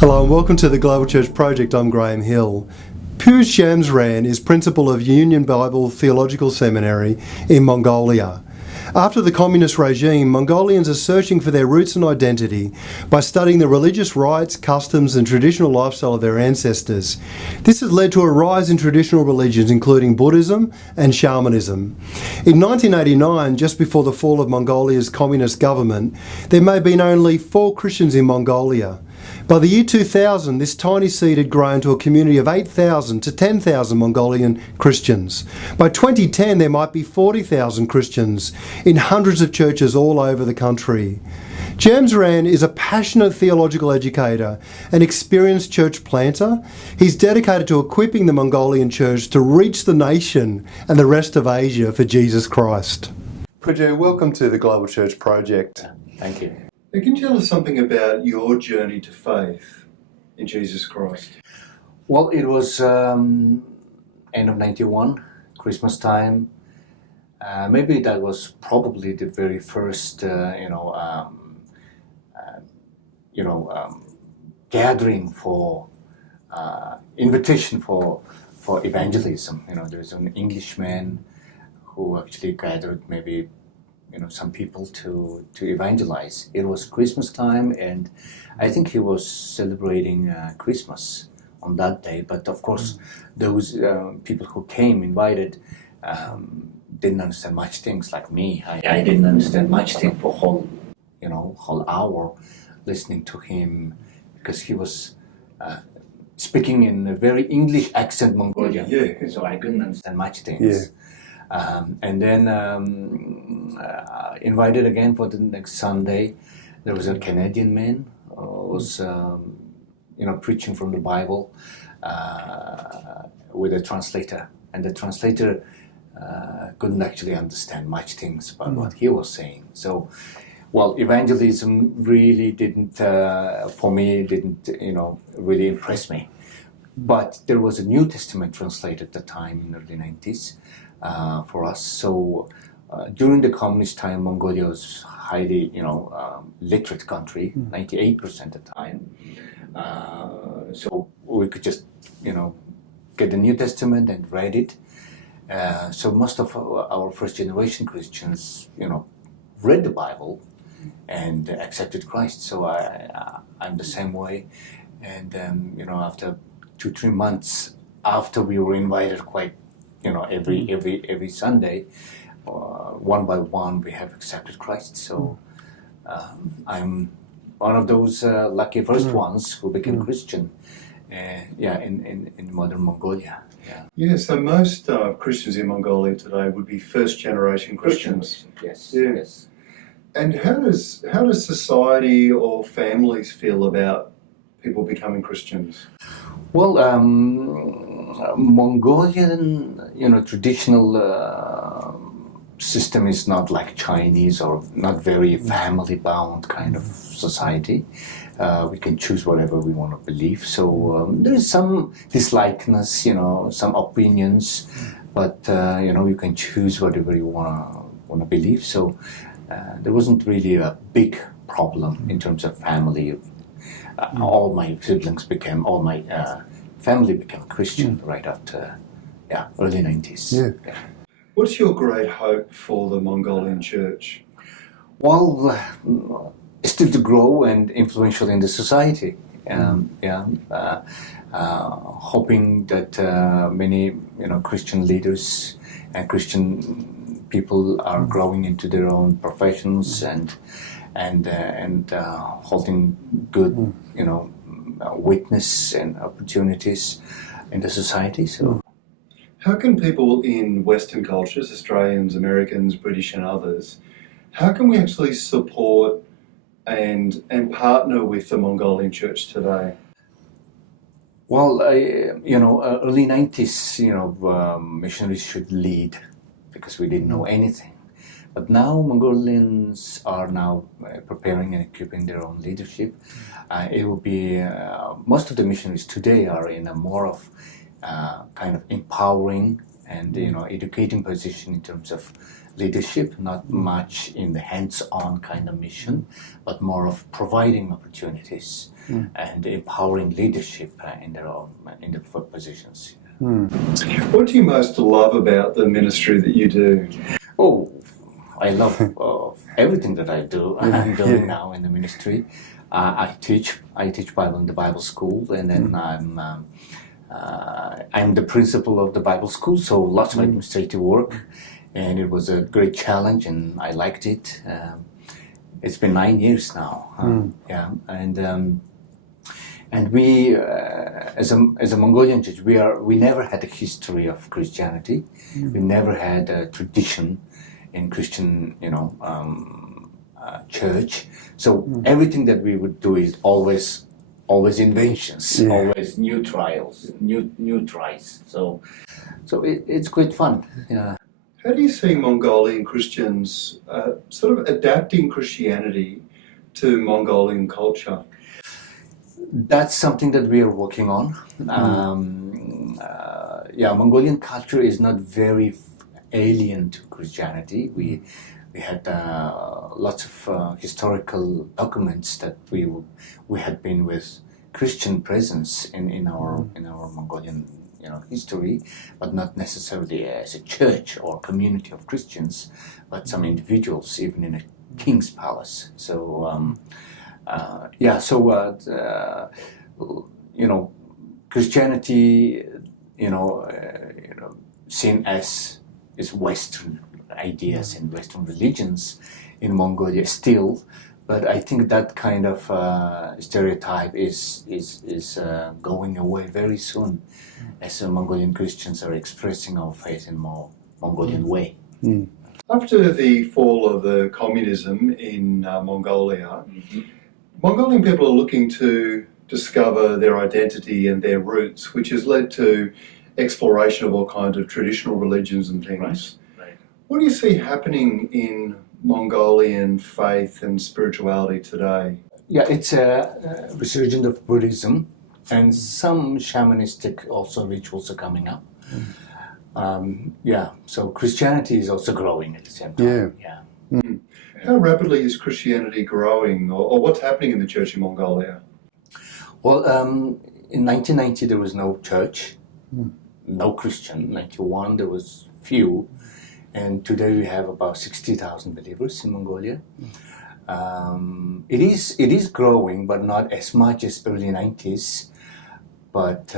Hello and welcome to the Global Church Project. I'm Graham Hill. Purevdorj Jamsran is principal of Union Bible Theological Seminary in Mongolia. After the communist regime, Mongolians are searching for their roots and identity by studying the religious rites, customs and traditional lifestyle of their ancestors. This has led to a rise in traditional religions including Buddhism and shamanism. In 1989, just before the fall of Mongolia's communist government, there may have been only 4 Christians in Mongolia. By the year 2000, this tiny seed had grown to a community of 8,000 to 10,000 Mongolian Christians. By 2010, there might be 40,000 Christians in hundreds of churches all over the country. Jamsran is a passionate theological educator, an experienced church planter. He's dedicated to equipping the Mongolian Church to reach the nation and the rest of Asia for Jesus Christ. Puje, welcome to the Global Church Project. Thank you. Can you tell us something about your journey to faith in Jesus Christ? Well, it was end of 91, Christmas time. Maybe that was probably the very first, gathering for invitation for evangelism. There's an Englishman who actually gathered maybe some people to evangelize. It was Christmas time, and I think he was celebrating Christmas on that day. But of course, those people who came invited didn't understand much things like me. I didn't understand much thing for whole hour listening to him, because he was speaking in a very English accent Mongolian. Yeah. So I couldn't understand much things. Yeah. And then invited again for the next Sunday. There was a Canadian man who was preaching from the Bible with a translator, and the translator couldn't actually understand much things about what he was saying. So, well, evangelism really didn't really impress me. But there was a New Testament translated at the time in the early 90s. For us. So during the communist time, Mongolia was highly, literate country, 98% at the time. So we could just, get the New Testament and read it. So most of our first generation Christians, read the Bible and accepted Christ. So I'm the same way. And, after 2-3 months after we were invited quite every Sunday, one by one, we have accepted Christ. So I'm one of those lucky first ones who became Christian. In modern Mongolia. Yeah. So most Christians in Mongolia today would be first-generation Christians. Yes. Yeah. Yes. And how does society or families feel about people becoming Christians? Well, Mongolian, traditional system is not like Chinese or not very family-bound kind of society. We can choose whatever we want to believe. So there's some dislikeness, some opinions, but you can choose whatever you want to believe. So there wasn't really a big problem in terms of family. All my family became Christian right after, early 90s. Yeah. What's your great hope for the Mongolian Church? Well, still to grow and influential in the society. Hoping that many, Christian leaders and Christian people are growing into their own professions and holding good, witness and opportunities in the society. So, how can people in Western cultures, Australians, Americans, British and others, how can we actually support and partner with the Mongolian Church today? Well, early 90s, missionaries should lead because we didn't know anything. But now Mongolians are now preparing and equipping their own leadership. It will be, most of the missionaries today are in a more of kind of empowering and educating position in terms of leadership, not much in the hands-on kind of mission, but more of providing opportunities and empowering leadership in their positions. What do you most love about the ministry that you do? Oh, I love everything that I do. I'm doing now in the ministry. I teach Bible in the Bible school, and then I'm the principal of the Bible school, so lots of administrative work, and it was a great challenge, and I liked it. It's been 9 years now, yeah, and we, as a Mongolian church, we never had a history of Christianity. We never had a tradition in Christian, church. So everything that we would do is always inventions, always new trials, new tries. So it's quite fun. Yeah. How do you see Mongolian Christians sort of adapting Christianity to Mongolian culture? That's something that we are working on. Mongolian culture is not very alien to Christianity. We had lots of historical documents that we had been with Christian presence in our Mongolian history, but not necessarily as a church or community of Christians, but some individuals even in a king's palace. So Christianity, seen as is Western ideas and Western religions in Mongolia still, but I think that kind of stereotype is going away very soon, as Mongolian Christians are expressing our faith in more Mongolian way. After the fall of the communism in Mongolia, Mongolian people are looking to discover their identity and their roots, which has led to exploration of all kinds of traditional religions and things. Right. What do you see happening in Mongolian faith and spirituality today? Yeah, it's a resurgence of Buddhism, and some shamanistic also rituals are coming up. So Christianity is also growing at the same time. Yeah. How rapidly is Christianity growing, or what's happening in the church in Mongolia? Well, in 1990 there was no church, no Christian. 91 there was few, and today we have about 60,000 believers in Mongolia. It is growing, but not as much as early 90s. But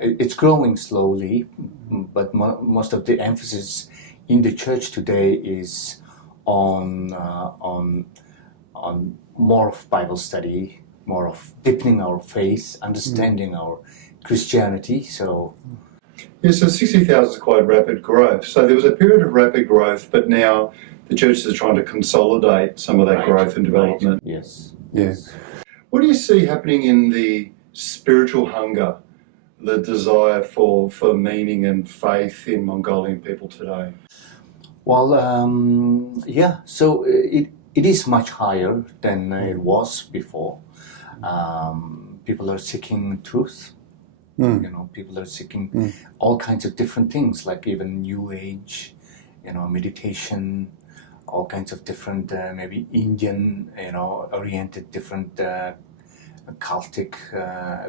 it's growing slowly. But most of the emphasis in the church today is on more of Bible study, more of deepening our faith, understanding our Christianity. So 60,000 is quite rapid growth. So there was a period of rapid growth, but now the churches are trying to consolidate some of that growth and development. Right. Yes. What do you see happening in the spiritual hunger, the desire for meaning and faith in Mongolian people today? Well, so it is much higher than it was before. People are seeking truth. People are seeking all kinds of different things, like even New Age, meditation, all kinds of different, maybe Indian, oriented different cultic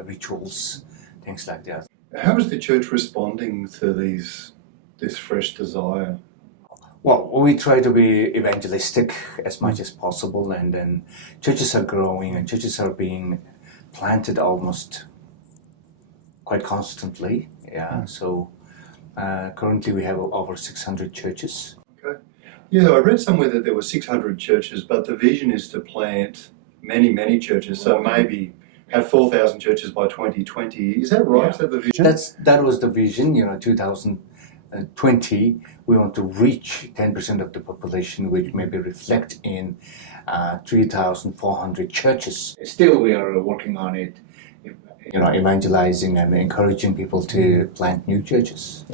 rituals, things like that. How is the church responding to this fresh desire? Well, we try to be evangelistic as much as possible, and then churches are growing and churches are being planted almost quite constantly. So currently we have over 600 churches. Okay. Yeah, I read somewhere that there were 600 churches, but the vision is to plant many churches, so maybe have 4,000 churches by 2020. Is that right? Is that the vision? That was the vision. 2020, we want to reach 10% of the population, which maybe reflect in 3,400 churches. Still, we are working on it, evangelizing and encouraging people to plant new churches.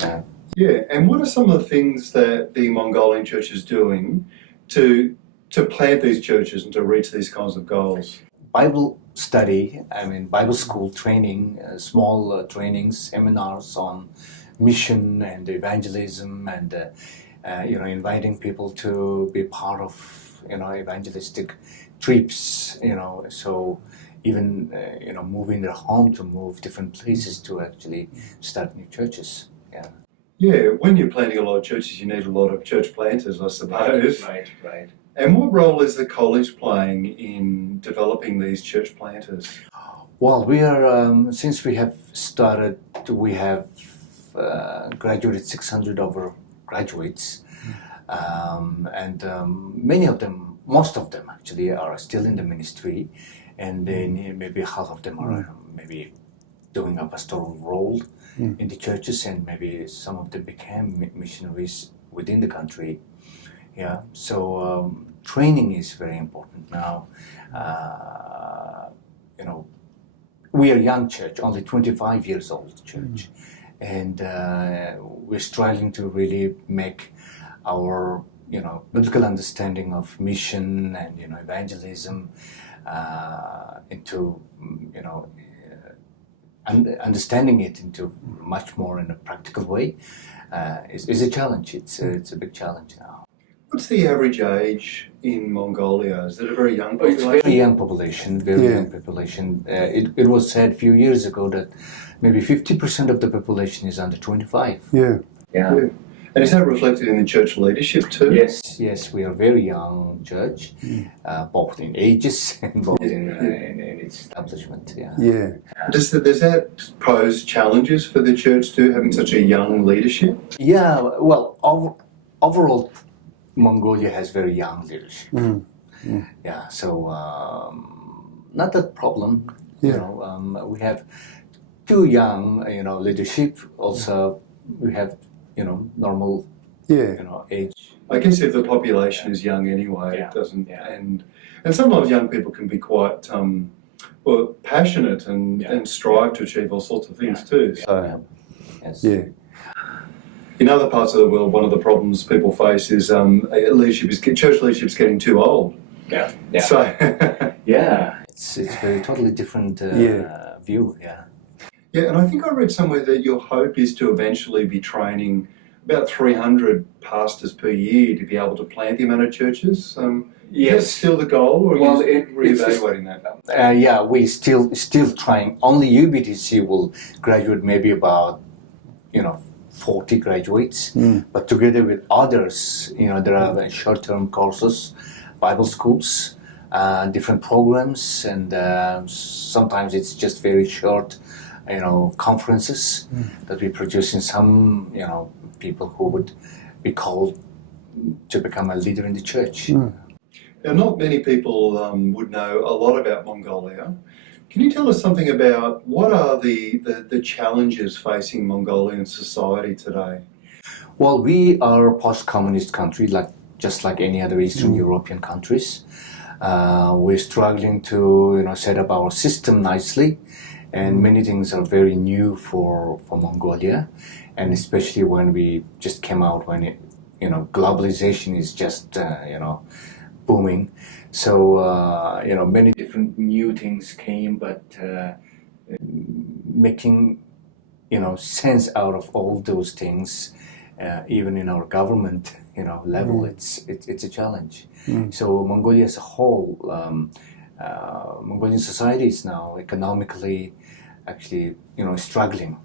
Yeah, and what are some of the things that the Mongolian Church is doing to plant these churches and to reach these kinds of goals? Bible study, Bible school training, small trainings, seminars on mission and evangelism, and inviting people to be part of, evangelistic trips, so even, moving their home to move different places to actually start new churches. Yeah. Yeah, when you're planting a lot of churches, you need a lot of church planters, I suppose. Right. And what role is the college playing in developing these church planters? Well, we are, since we have started, we have graduated 600 over graduates, and many of them, most of them actually, are still in the ministry, and then maybe half of them are maybe doing a pastoral role in the churches, and maybe some of them became missionaries within the country. Yeah, so training is very important now. We are a young church, only 25 years old church, and we're striving to really make our biblical understanding of mission and evangelism into understanding it into much more in a practical way is a challenge. It's a big challenge now. What's the average age in Mongolia? Is it a very young population? It's a very young population, young population. It was said a few years ago that maybe 50% of the population is under 25. Yeah. Yeah. And is that reflected in the church leadership too? Yes, we are a very young church, both in ages and both in its establishment. Yeah. Does that pose challenges for the church too, having such a young leadership? Yeah, well, overall, Mongolia has very young leadership. Yeah, so not that problem. We have too young, leadership. Also, we have normal, age. I guess if the population is young anyway, it doesn't. Yeah. And sometimes young people can be quite passionate and strive to achieve all sorts of things too. So, in other parts of the world, one of the problems people face is church leadership's getting too old. Yeah. So it's very totally different view. Yeah, and I think I read somewhere that your hope is to eventually be training about 300 pastors per year to be able to plant the amount of churches. Is that still the goal, or are you reevaluating that? We still trying. Only UBTC will graduate maybe about 40 graduates, but together with others, there are short-term courses, Bible schools, different programs, and sometimes it's just very short, conferences that we produce in some, people who would be called to become a leader in the church. Now, not many people would know a lot about Mongolia. Can you tell us something about what are the challenges facing Mongolian society today? Well, we are a post-communist country, just like any other Eastern European countries. We're struggling to set up our system nicely, and many things are very new for Mongolia, and especially when we just came out when globalization is just booming. So many different new things came, but making sense out of all those things, even in our government level, it's a challenge. So Mongolia as a whole, Mongolian society is now economically actually struggling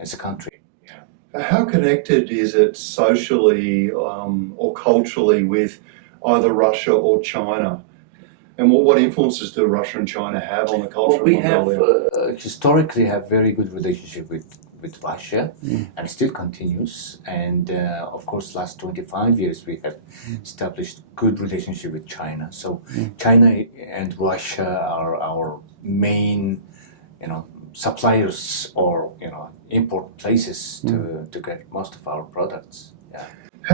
as a country. How connected is it socially or culturally with either Russia or China? And what influences do Russia and China have on the culture of Mongolia? We historically have very good relationship with Russia, and it still continues. And of course, last 25 years we have established good relationship with China. So China and Russia are our main, suppliers or import places to get most of our products. Yeah.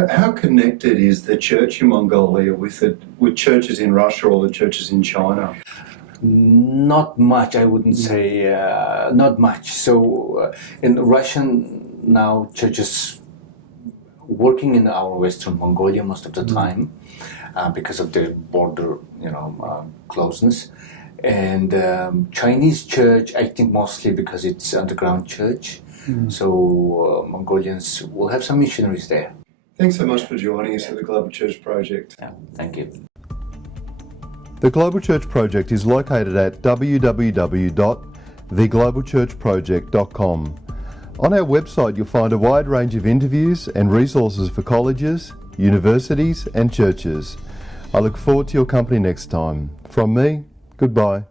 How connected is the church in Mongolia with churches in Russia or the churches in China? Not much, I wouldn't say, not much. So in Russian now, churches working in our Western Mongolia most of the time because of the border, closeness. And Chinese church, I think mostly because it's underground church. So Mongolians will have some missionaries there. Thanks so much for joining us at the Global Church Project. Yeah, thank you. The Global Church Project is located at www.theglobalchurchproject.com. On our website you'll find a wide range of interviews and resources for colleges, universities and churches. I look forward to your company next time. From me, goodbye.